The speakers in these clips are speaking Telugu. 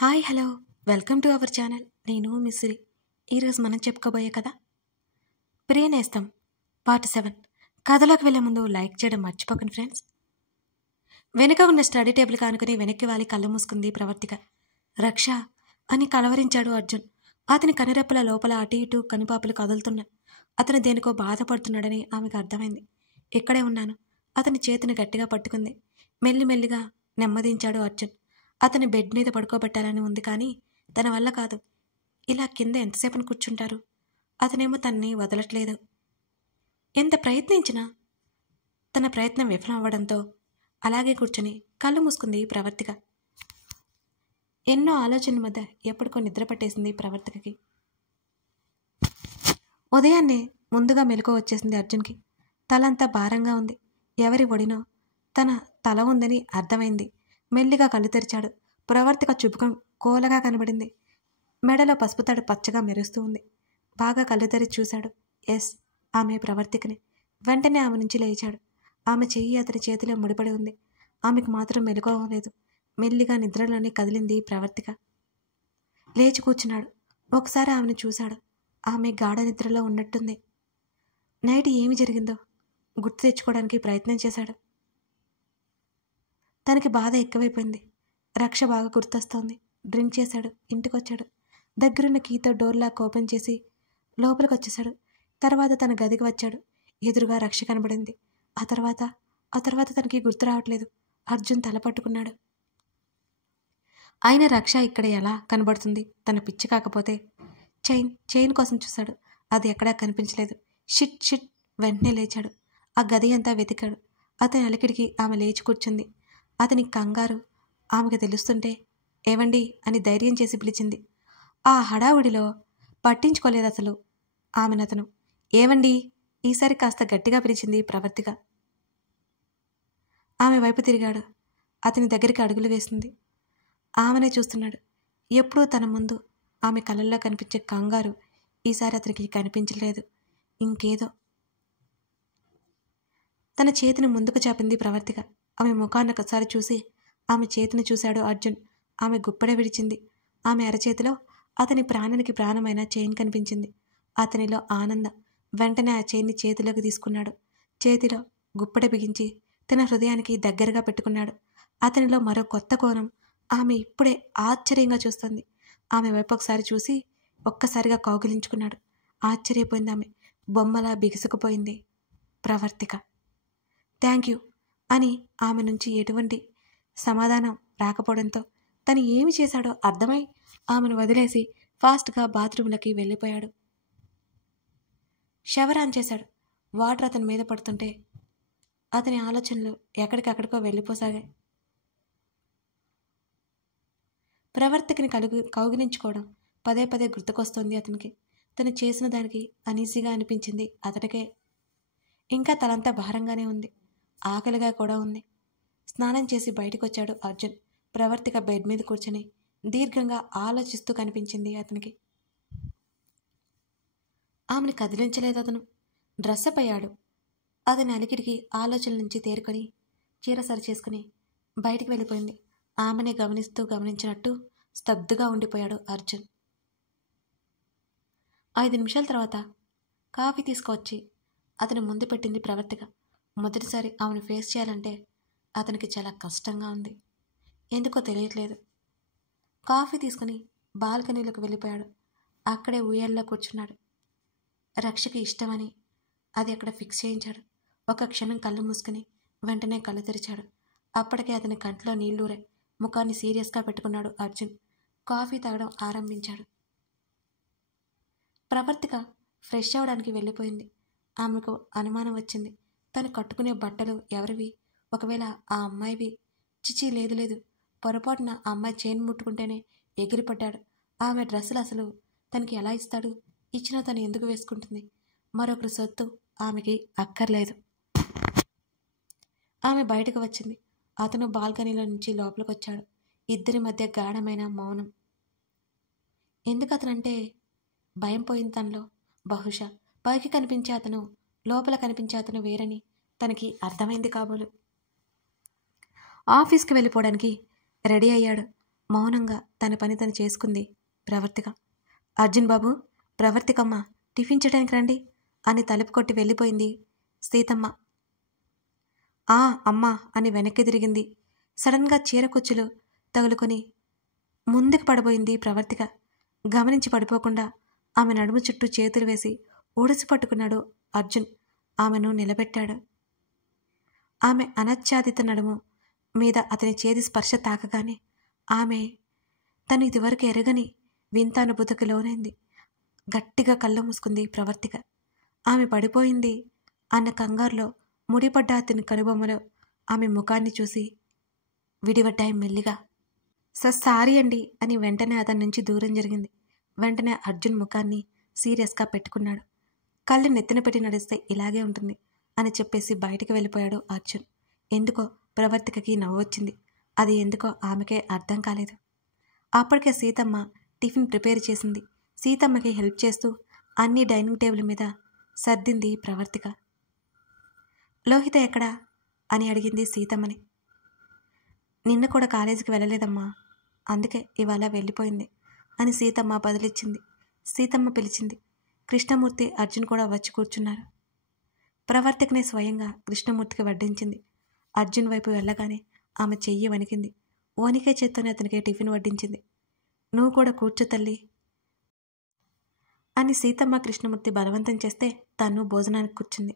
Hi hello welcome to our channel. నేను మిస్రి. ఈరోజు మనం చెప్పుకోబోయే కథ ప్రియనేస్తం పార్ట్ 7. కథలోకి వెళ్ళే ముందు లైక్ చేయడం మర్చిపోకండి ఫ్రెండ్స్. వెనుక ఉన్న స్టడీ టేబుల్ కానుకుని వెనక్కి వాలి కళ్ళు మూసుకుంది ప్రవర్తిక. రక్ష అని కలవరించాడు అర్జున్. అతని కనురెప్పల లోపల అటు ఇటు కనుపాపలు కదులుతున్నాయి. అతను దేనికో బాధపడుతున్నాడని ఆమెకు అర్థమైంది. ఇక్కడే ఉన్నాను. అతని చేతిని గట్టిగా పట్టుకుంది. మెల్లిమెల్లిగా నెమ్మదించాడు అర్జున్. అతని బెడ్ మీద పడుకోబెట్టాలని ఉంది, కానీ తన వల్ల కాదు. ఇలా కింద ఎంతసేపని కూర్చుంటారు? అతనేమో తనని వదలట్లేదు. ఎంత ప్రయత్నించినా తన ప్రయత్నం విఫలం అవ్వడంతో అలాగే కూర్చుని కళ్ళు మూసుకుంది ప్రవర్తిక. ఎన్నో ఆలోచనల మధ్య ఎప్పటికో నిద్ర పట్టేసింది ప్రవర్తికకి. ఉదయాన్నే ముందుగా మెలకువ వచ్చేసింది అర్జున్కి. తలంతా భారంగా ఉంది. ఎవరి ఒడినో తన తల ఉందని అర్థమైంది. మెల్లిగా కళ్ళు తెరిచాడు. ప్రవర్తిక చుబుకం కోలగా కనబడింది. మెడలో పసుపుతాడు పచ్చగా మెరుస్తూ ఉంది. బాగా కళ్ళు తెరిచి చూశాడు. ఎస్, ఆమె ప్రవర్తికని. వెంటనే ఆమె నుంచి లేచాడు. ఆమె చెయ్యి అతని చేతిలో ముడిపడి ఉంది. ఆమెకు మాత్రం మెలకువలేదు. మెల్లిగా నిద్రలోనే కదిలింది ప్రవర్తిక. లేచి కూర్చున్నాడు. ఒకసారి ఆమెను చూశాడు. ఆమె గాఢ నిద్రలో ఉన్నట్టుంది. నైట్ ఏమి జరిగిందో గుర్తు తెచ్చుకోవడానికి ప్రయత్నం చేశాడు. తనకి బాధ ఎక్కువైపోయింది. రక్ష బాగా గుర్తొస్తోంది. డ్రింక్ చేశాడు. ఇంటికొచ్చాడు. దగ్గరున్న కీతో డోర్ లాక్ ఓపెన్ చేసి లోపలికి వచ్చేశాడు. తర్వాత తన గదికి వచ్చాడు. ఎదురుగా రక్ష కనబడింది. ఆ తర్వాత తనకి గుర్తు రావట్లేదు. అర్జున్ తల పట్టుకున్నాడు. ఆయన రక్ష ఇక్కడ ఎలా కనబడుతుంది? తన పిచ్చి కాకపోతే. చైన్ కోసం చూశాడు. అది ఎక్కడా కనిపించలేదు. షిట్. వెంటనే లేచాడు. ఆ గది అంతా వెతికాడు. అతని అలికిడికి ఆమె లేచి కూర్చుంది. అతని కంగారు ఆమెకు తెలుస్తుంటే ఏవండి అని ధైర్యం చేసి పిలిచింది. ఆ హడావుడిలో పట్టించుకోలేదు అసలు ఆమెనతను. ఏవండి ఈసారి కాస్త గట్టిగా పిలిచింది ప్రవర్తిక. ఆమె వైపు తిరిగాడు. అతని దగ్గరికి అడుగులు వేసింది. ఆమెనే చూస్తున్నాడు. ఎప్పుడూ తన ముందు ఆమె కళ్ళల్లో కనిపించే కంగారు ఈసారి అతనికి కనిపించలేదు. ఇంకేదో. తన చేతిని ముందుకు చాపింది ప్రవర్తిక. ఆమె ముఖాన్ని ఒకసారి చూసి ఆమె చేతిని చూశాడు అర్జున్. ఆమె గుప్పెడ విడిచింది. ఆమె అరచేతిలో అతని ప్రాణానికి ప్రాణమైన చైన్ కనిపించింది. అతనిలో ఆనందం. వెంటనే ఆ చైన్ని చేతిలోకి తీసుకున్నాడు. చేతిలో గుప్పెడ బిగించి తన హృదయానికి దగ్గరగా పెట్టుకున్నాడు. అతనిలో మరో కొత్త కోణం. ఆమె ఇప్పుడే ఆశ్చర్యంగా చూస్తుంది. ఆమె వైపు ఒకసారి చూసి ఒక్కసారిగా కౌగిలించుకున్నాడు. ఆశ్చర్యపోయింది ఆమె. బొమ్మలా బిగుసుకుపోయింది ప్రవర్తిక. థ్యాంక్ యూ అని ఆమె నుంచి ఎటువంటి సమాధానం రాకపోవడంతో తను ఏమి చేశాడో అర్థమై ఆమెను వదిలేసి ఫాస్ట్గా బాత్రూంలోకి వెళ్ళిపోయాడు. షవర్ ఆన్ చేశాడు. వాటర్ అతని మీద పడుతుంటే అతని ఆలోచనలు ఎక్కడికక్కడికో వెళ్ళిపోసాగాయి. ప్రవర్తికని కౌగిలించుకోవడం పదే పదే గుర్తుకొస్తోంది అతనికి. తను చేసిన దానికి అనీజీగా అనిపించింది అతడికే. ఇంకా తలంతా భారంగానే ఉంది. ఆకలిగా కూడా ఉంది. స్నానం చేసి బయటకొచ్చాడు అర్జున్. ప్రవర్తిక బెడ్ మీద కూర్చొని దీర్ఘంగా ఆలోచిస్తూ కనిపించింది అతనికి. ఆమెను కదిలించలేదు అతను. డ్రెస్అప్ అయ్యాడు. అతని అలికిడికి ఆలోచనల నుంచి తేరుకొని చీర సరి చేసుకుని బయటికి వెళ్ళిపోయింది. ఆమెనే గమనించినట్టు స్తబ్దుగా ఉండిపోయాడు అర్జున్. 5 నిమిషాల తర్వాత కాఫీ తీసుకువచ్చి అతని ముందు పెట్టింది ప్రవర్తిక. మొదటిసారి ఆమెను ఫేస్ చేయాలంటే అతనికి చాలా కష్టంగా ఉంది. ఎందుకో తెలియట్లేదు. కాఫీ తీసుకుని బాల్కనీలోకి వెళ్ళిపోయాడు. అక్కడే ఉయ్యాల్లో కూర్చున్నాడు. రక్షకి ఇష్టమని అది అక్కడ ఫిక్స్ చేయించాడు. ఒక క్షణం కళ్ళు మూసుకుని వెంటనే కళ్ళు తెరిచాడు. అప్పటికే అతని కంట్లో నీళ్లూరే. ముఖాన్ని సీరియస్గా పెట్టుకున్నాడు అర్జున్. కాఫీ తాగడం ఆరంభించాడు. ప్రవర్తిక ఫ్రెష్ అవడానికి వెళ్ళిపోయింది. ఆమెకు అనుమానం వచ్చింది. తను కట్టుకునే బట్టలు ఎవరివి? ఒకవేళ ఆ అమ్మాయివి? చిచి, లేదు. పొరపాటున ఆ అమ్మాయి చైన్ ముట్టుకుంటేనే ఎగిరిపడ్డాడు. ఆమె డ్రెస్సులు అసలు తనకి ఎలా ఇస్తాడు? ఇచ్చినా తను ఎందుకు వేసుకుంటుంది? మరొకరి సొత్తు ఆమెకి అక్కర్లేదు. ఆమె బయటకు వచ్చింది. అతను బాల్కనీలో నుంచి లోపలికి వచ్చాడు. ఇద్దరి మధ్య గాఢమైన మౌనం. ఎందుకు అతనంటే భయం పోయింది తనలో. బహుశా పైకి కనిపించే అతను లోపల కనిపించే అతను వేరని తనకి అర్థమైంది కాబోలు. ఆఫీస్కి వెళ్ళిపోవడానికి రెడీ అయ్యాడు. మౌనంగా తన పని తను చేసుకుంది ప్రవర్తిక. అర్జున్ బాబు, ప్రవర్తికమ్మ టిఫిన్ చేయడానికి రండి అని తలుపు కొట్టి వెళ్ళిపోయింది సీతమ్మ. ఆ అమ్మా అని వెనక్కి తిరిగింది. సడన్గా చీర కుచ్చులు తగులుకొని ముందుకు పడబోయింది ప్రవర్తిక. గమనించి పడిపోకుండా ఆమె నడుము చుట్టూ చేతులు వేసి ఊడిసి పట్టుకున్నాడు అర్జున్. ఆమెను నిలబెట్టాడు. ఆమె అనచ్ఛాదిత నడుము మీద అతని చేతి స్పర్శ తాకగానే ఆమె తను ఇదివరకు ఎరగని వింత అనుభూతికి లోనైంది. గట్టిగా కళ్ళు మూసుకుంది ప్రవర్తిక. ఆమె పడిపోయింది అన్న కంగారులో ముడిపడ్డ అతని కనుబొమ్మలో ఆమె ముఖాన్ని చూసి విడివడ్డాయి మెల్లిగా. సారీ అండి అని వెంటనే అతని నుంచి దూరం జరిగింది. వెంటనే అర్జున్ ముఖాన్ని సీరియస్గా పెట్టుకున్నాడు. కళ్ళు నెత్తిన పెట్టి నడిస్తే ఇలాగే ఉంటుంది అని చెప్పేసి బయటికి వెళ్ళిపోయాడు అర్జున్. ఎందుకో ప్రవర్తికకి నవ్వొచ్చింది. అది ఎందుకో ఆమెకే అర్థం కాలేదు. అప్పటికే సీతమ్మ టిఫిన్ ప్రిపేర్ చేసింది. సీతమ్మకి హెల్ప్ చేస్తూ అన్ని డైనింగ్ టేబుల్ మీద సర్దింది ప్రవర్తిక. లోహిత ఎక్కడా అని అడిగింది సీతమ్మని. నిన్న కూడా కాలేజీకి వెళ్ళలేదమ్మా, అందుకే ఇవాళ వెళ్ళిపోయింది అని సీతమ్మ బదిలిచ్చింది. సీతమ్మ పిలిచింది. కృష్ణమూర్తి, అర్జున్ కూడా వచ్చి కూర్చున్నారు. ప్రవర్తికనే స్వయంగా కృష్ణమూర్తికి వడ్డించింది. అర్జున్ వైపు వెళ్ళగానే ఆమె చెయ్యి వణికింది. వణికే చేత్తోనే అతనికి టిఫిన్ వడ్డించింది. నువ్వు కూడా కూర్చో తల్లి అని సీతమ్మ కృష్ణమూర్తి బలవంతం చేస్తే తను భోజనానికి కూర్చుంది.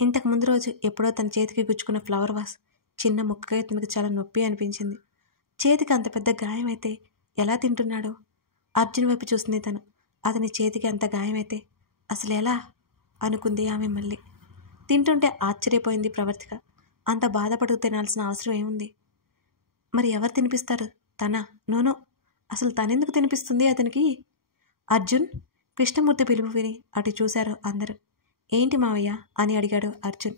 ఇంతకు ముందు రోజు ఎప్పుడో తన చేతికి గుచ్చుకున్న ఫ్లవర్ వాస్ చిన్న ముక్కగా తనకు చాలా నొప్పి అనిపించింది. చేతికి అంత పెద్ద గాయమైతే ఎలా తింటున్నాడో? అర్జున్ వైపు చూసింది తను. అతని చేతికి అంత గాయమైతే అసలు ఎలా అనుకుంది ఆమె. మళ్ళీ తింటుంటే ఆశ్చర్యపోయింది ప్రవర్తిక. అంత బాధపడుతూ తినాల్సిన అవసరం ఏముంది? మరి ఎవరు తినిపిస్తారు? తన? నోనో, అసలు తనెందుకు తినిపిస్తుంది అతనికి? అర్జున్, కృష్ణమూర్తి పిలుపు విని అటు చూశారు అందరూ. ఏంటి మావయ్య అని అడిగాడు అర్జున్.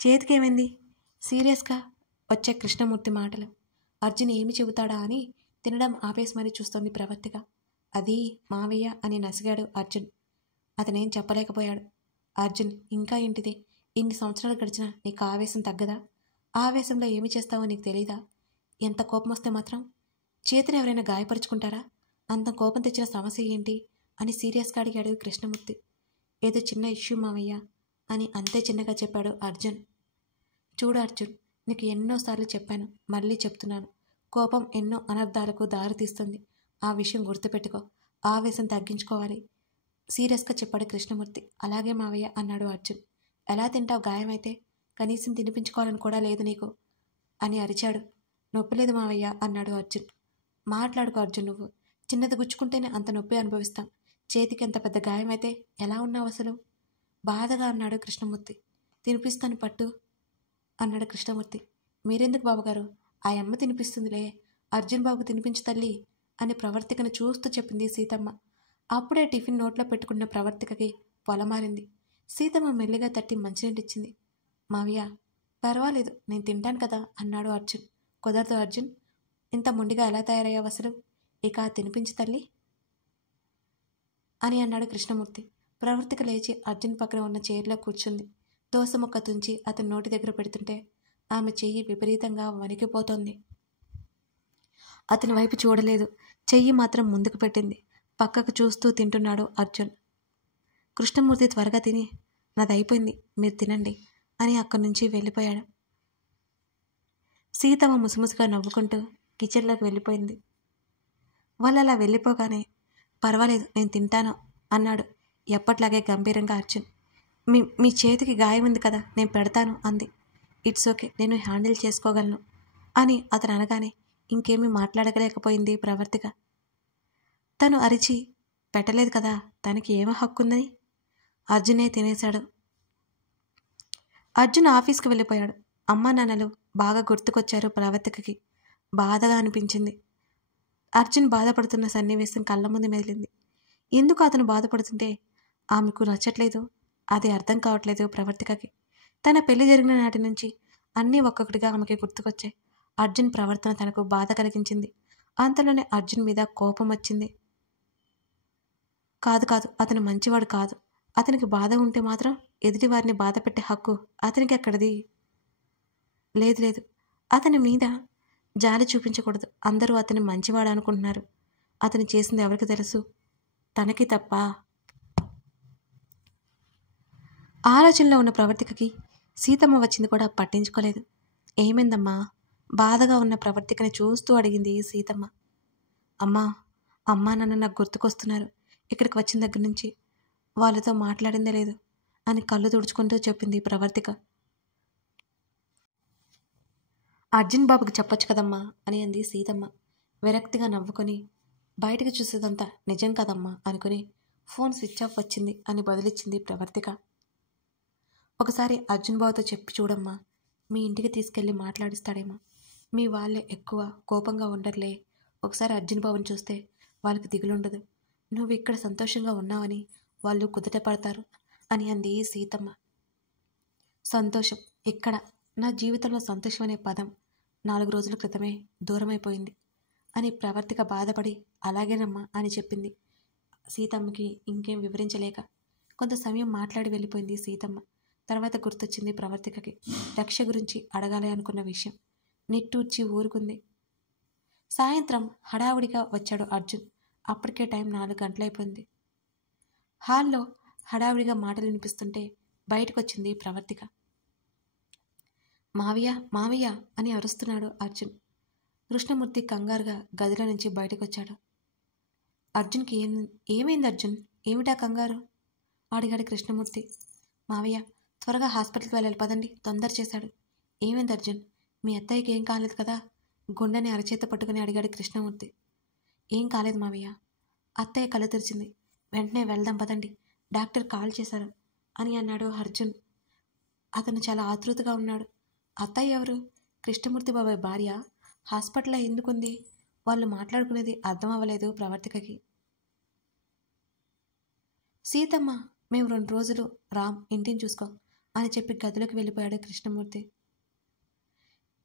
చేతికేమైంది? సీరియస్గా వచ్చే కృష్ణమూర్తి మాటలు. అర్జున్ ఏమి చెబుతాడా అని తినడం ఆపేసి మరీ చూస్తోంది ప్రవర్తిక. అది మావయ్య అని నసిగాడు అర్జున్. అతనేం చెప్పలేకపోయాడు. అర్జున్, ఇంకా ఏంటిది? ఇన్ని సంవత్సరాలు గడిచినా నీకు ఆవేశం తగ్గదా? ఆవేశంలో ఏమి చేస్తావో నీకు తెలీదా? ఎంత కోపం వస్తే మాత్రం చేతిని ఎవరైనా గాయపరుచుకుంటారా? అంత కోపం తెచ్చిన సమస్య ఏంటి అని సీరియస్గా అడిగాడు కృష్ణమూర్తి. ఏదో చిన్న ఇష్యూ మావయ్య అని అంతే చిన్నగా చెప్పాడు అర్జున్. చూడు అర్జున్, నీకు ఎన్నోసార్లు చెప్పాను, మళ్ళీ చెప్తున్నాను. కోపం ఎన్నో అనర్థాలకు దారితీస్తుంది. ఆ విషయం గుర్తుపెట్టుకో. ఆవేశం తగ్గించుకోవాలి సీరియస్గా చెప్పాడు కృష్ణమూర్తి. అలాగే మావయ్య అన్నాడు అర్జున్. ఎలా తింటావు గాయమైతే? కనీసం తినిపించుకోవాలని కూడా లేదు నీకు అని అరిచాడు. నొప్పి లేదు మావయ్య అన్నాడు అర్జున్. మాట్లాడుకో అర్జున్, నువ్వు చిన్నది గుచ్చుకుంటేనే అంత నొప్పి అనుభవిస్తాం. చేతికి ఎంత పెద్ద గాయమైతే ఎలా ఉన్నావు అసలు? బాధగా అన్నాడు కృష్ణమూర్తి. తినిపిస్తాను పట్టు అన్నాడు కృష్ణమూర్తి. మీరెందుకు బాబుగారు? ఆ అమ్మ తినిపిస్తుందిలే, అర్జున్ బాబుకు తినిపించు తల్లి అని ప్రవర్తికను చూస్తూ చెప్పింది సీతమ్మ. అప్పుడే టిఫిన్ నోట్లో పెట్టుకున్న ప్రవర్తికకి పొలమారింది. సీతమ్మ మెల్లిగా తట్టి మంచినీటిచ్చింది. మావయ్య, పర్వాలేదు, నేను తింటాను కదా అన్నాడు అర్జున్. కుదరదు అర్జున్, ఇంత మొండిగా ఎలా తయారయ్యావు అసలు? ఇక తినిపించు తల్లి అని అన్నాడు కృష్ణమూర్తి. ప్రవర్తిక లేచి అర్జున్ పక్కన ఉన్న చైర్లో కూర్చుంది. దోస ముక్క తుంచి అతని నోటి దగ్గర పెడుతుంటే ఆమె చెయ్యి విపరీతంగా వణికిపోతోంది. అతని వైపు చూడలేదు. చెయ్యి మాత్రం ముందుకు పెట్టింది. పక్కకు చూస్తూ తింటున్నాడు అర్జున్. కృష్ణమూర్తి త్వరగా తిని, నాదైపోయింది, మీరు తినండి అని అక్కడి నుంచి వెళ్ళిపోయాడు. సీతమ్మ ముసుముసుగా నవ్వుకుంటూ కిచెన్లోకి వెళ్ళిపోయింది. వాళ్ళు అలా వెళ్ళిపోగానే పర్వాలేదు, నేను తింటాను అన్నాడు ఎప్పట్లాగే గంభీరంగా అర్జున్. మీ చేతికి గాయం ఉంది కదా, నేను పెడతాను అంది. ఇట్స్ ఓకే, నేను హ్యాండిల్ చేసుకోగలను అని అతను అనగానే ఇంకేమీ మాట్లాడలేకపోయింది ప్రవర్తిక. తను అరిచి పెట్టలేదు కదా, తనకి ఏమో హక్కుందని. అర్జునే తినేశాడు. అర్జున్ ఆఫీస్కి వెళ్ళిపోయాడు. అమ్మా నాన్నలు బాగా గుర్తుకొచ్చారు ప్రవర్తికకి. బాధగా అనిపించింది. అర్జున్ బాధపడుతున్న సన్నివేశం కళ్ళ ముందు మెదిలింది. ఎందుకు అతను బాధపడుతుంటే ఆమెకు నచ్చట్లేదు, అది అర్థం కావట్లేదు ప్రవర్తికకి. తన పెళ్లి జరిగిన నాటి నుంచి అన్నీ ఒక్కొక్కటిగా ఆమెకి గుర్తుకొచ్చాయి. అర్జున్ ప్రవర్తన తనకు బాధ కలిగించింది. అంతలోనే అర్జున్ మీద కోపం వచ్చింది. కాదు, అతను మంచివాడు కాదు. అతనికి బాధ ఉంటే మాత్రం ఎదుటివారిని బాధ పెట్టే హక్కు అతనికి ఎక్కడిది? లేదు, అతని మీద జాలి చూపించకూడదు. అందరూ అతన్ని మంచివాడు అనుకుంటున్నారు. అతను చేసింది ఎవరికి తెలుసు? తనకి తప్ప. ఆలోచనలో ఉన్న ప్రవర్తికకి సీతమ్మ వచ్చింది కూడా పట్టించుకోలేదు. ఏమైందమ్మా? బాధగా ఉన్న ప్రవర్తికని చూస్తూ అడిగింది సీతమ్మ. అమ్మా, అమ్మా నాన్న నాకు గుర్తుకొస్తున్నారు. ఇక్కడికి వచ్చిన దగ్గర నుంచి వాళ్ళతో మాట్లాడిందే లేదు అని కళ్ళు తుడుచుకుంటూ చెప్పింది ప్రవర్తిక. అర్జున్ బాబుకి చెప్పొచ్చు కదమ్మా అని అంది సీతమ్మ. విరక్తిగా నవ్వుకొని, బయటకు చూసేదంతా నిజం కదమ్మా అనుకుని ఫోన్ స్విచ్ ఆఫ్ వచ్చింది అని బదులిచ్చింది ప్రవర్తిక. ఒకసారి అర్జున్ బాబుతో చెప్పి చూడమ్మా, మీ ఇంటికి తీసుకెళ్ళి మాట్లాడిస్తాడేమో. మీ వాళ్ళే ఎక్కువ కోపంగా ఉండర్లే. ఒకసారి అర్జున్ బాబుని చూస్తే వాళ్ళకి దిగులుండదు. నువ్వు ఇక్కడ సంతోషంగా ఉన్నావని వాళ్ళు కుదుట పడతారు అని అంది సీతమ్మ. సంతోషం ఇక్కడ? నా జీవితంలో సంతోషం అనే పదం 4 రోజుల క్రితమే దూరమైపోయింది అని ప్రవర్తిక బాధపడి అలాగేనమ్మా అని చెప్పింది. సీతమ్మకి ఇంకేం వివరించలేక కొంత సమయం మాట్లాడి వెళ్ళిపోయింది సీతమ్మ. తర్వాత గుర్తొచ్చింది ప్రవర్తికకి రక్ష గురించి అడగాలి అనుకున్న విషయం. నిట్టూర్చి ఊరుకుంది. సాయంత్రం హడావుడిగా వచ్చాడు అర్జున్. అప్పటికే టైం 4 గంటలైపోయింది. హాల్లో హడావుడిగా మాటలు వినిపిస్తుంటే బయటకొచ్చింది ప్రవర్తిక. మావయ్య, మావయ్య అని అరుస్తున్నాడు అర్జున్. కృష్ణమూర్తి కంగారుగా గదిలో నుంచి బయటకొచ్చాడు. అర్జున్కి ఏమైంది అర్జున్? ఏమిటా కంగారు? అడిగాడు కృష్ణమూర్తి. మావయ్య, త్వరగా హాస్పిటల్కి వెళ్ళాలి పదండి, తొందర చేశాడు. ఏమైంది అర్జున్? మీ అత్తయ్యకి ఏం కాలేదు కదా? గుండెని అరచేత పట్టుకుని అడిగాడు కృష్ణమూర్తి. ఏం కాలేదు మావయ్య. అత్తయ్య కళ్ళు తెరిచింది. వెంటనే వెళ్దాం పదండి, డాక్టర్ కాల్ చేశారు అని అన్నాడు అర్జున్. అతను చాలా ఆతృతగా ఉన్నాడు. అత్తయ్య ఎవరు? కృష్ణమూర్తి బాబాయ్ భార్య. హాస్పిటల్లో ఎందుకుంది? వాళ్ళు మాట్లాడుకునేది అర్థం అవ్వలేదు ప్రవర్తికకి. సీతమ్మ, మేము 2 రోజులు రామ్, ఇంటిని చూసుకో అని చెప్పి గదిలోకి వెళ్ళిపోయాడు కృష్ణమూర్తి.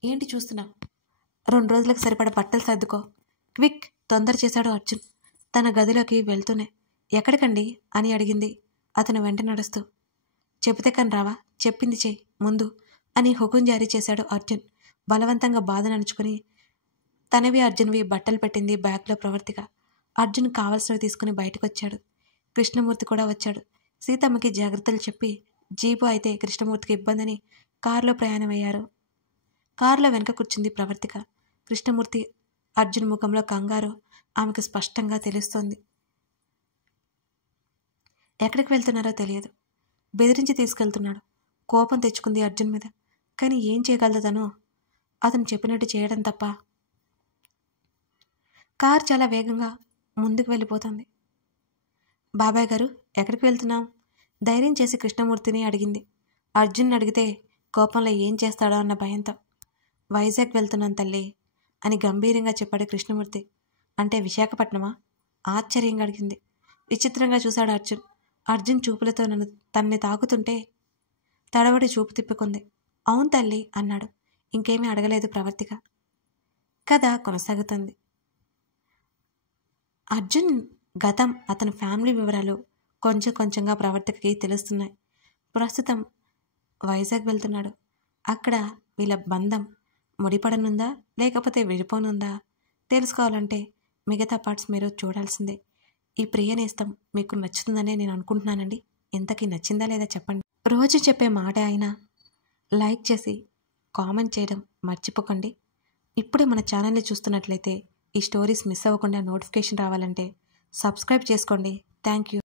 ఏంటి చూస్తున్నా? 2 రోజులకు సరిపడ బట్టలు సర్దుకో, క్విక్, తొందర చేశాడు అర్జున్ తన గదిలోకి వెళ్తూనే. ఎక్కడికండి అని అడిగింది అతను వెంట నడుస్తూ. చెబితే కని రావా? చెప్పింది చెయ్యి ముందు అని హుకుం జారీ చేశాడు అర్జున్. బలవంతంగా బాధ నడుచుకుని తనవి అర్జున్వి బట్టలు పెట్టింది బ్యాగ్లో ప్రవర్తిక. అర్జున్ కావలసినవి తీసుకుని బయటకొచ్చాడు. కృష్ణమూర్తి కూడా వచ్చాడు. సీతమ్మకి జాగ్రత్తలు చెప్పి జీపు అయితే కృష్ణమూర్తికి ఇబ్బందని కారులో ప్రయాణమయ్యారు. కారులో వెనక కూర్చుంది ప్రవర్తిక. కృష్ణమూర్తి, అర్జున్ ముఖంలో కంగారు ఆమెకు స్పష్టంగా తెలుస్తోంది. ఎక్కడికి వెళ్తున్నారో తెలియదు. బెదిరించి తీసుకెళ్తున్నాడు. కోపం తెచ్చుకుంది అర్జున్ మీద. కానీ ఏం చేయగలదు తను? అతను చెప్పినట్టు చేయడం తప్ప. కారు చాలా వేగంగా ముందుకు వెళ్ళిపోతుంది. బాబాయ్ గారు, ఎక్కడికి వెళ్తున్నాం? ధైర్యం చేసి కృష్ణమూర్తిని అడిగింది. అర్జున్ అడిగితే కోపంలో ఏం చేస్తాడో అన్న భయంతో. వైజాగ్ వెళ్తున్నాను తల్లి అని గంభీరంగా చెప్పాడు కృష్ణమూర్తి. అంటే విశాఖపట్నమా? ఆశ్చర్యంగా అడిగింది. విచిత్రంగా చూశాడు అర్జున్. అర్జున్ చూపులతో తన్ని తాకుతుంటే తడబడి చూపు తిప్పుకుంది. అవును తల్లి అన్నాడు. ఇంకేమీ అడగలేదు ప్రవర్తిక. కథ కొనసాగుతుంది. అర్జున్ గతం, అతని ఫ్యామిలీ వివరాలు కొంచెం కొంచెంగా ప్రవర్తికకి తెలుస్తున్నాయి. ప్రస్తుతం వైజాగ్ వెళ్తున్నాడు. అక్కడ వీళ్ళ బంధం ముడిపడనుందా లేకపోతే విడిపోనుందా తెలుసుకోవాలంటే మిగతా పార్ట్స్ మీరు చూడాల్సిందే. ఈ ప్రియ నేస్తం మీకు నచ్చుతుందనే నేను అనుకుంటున్నానండి. ఇంతకీ నచ్చిందా లేదా చెప్పండి. రోజు చెప్పే మాట అయినా లైక్ చేసి కామెంట్ చేయడం మర్చిపోకండి. ఇప్పుడే మన ఛానల్ని చూస్తున్నట్లయితే ఈ స్టోరీస్ మిస్ అవ్వకుండా నోటిఫికేషన్ రావాలంటే సబ్స్క్రైబ్ చేసుకోండి. Thank you.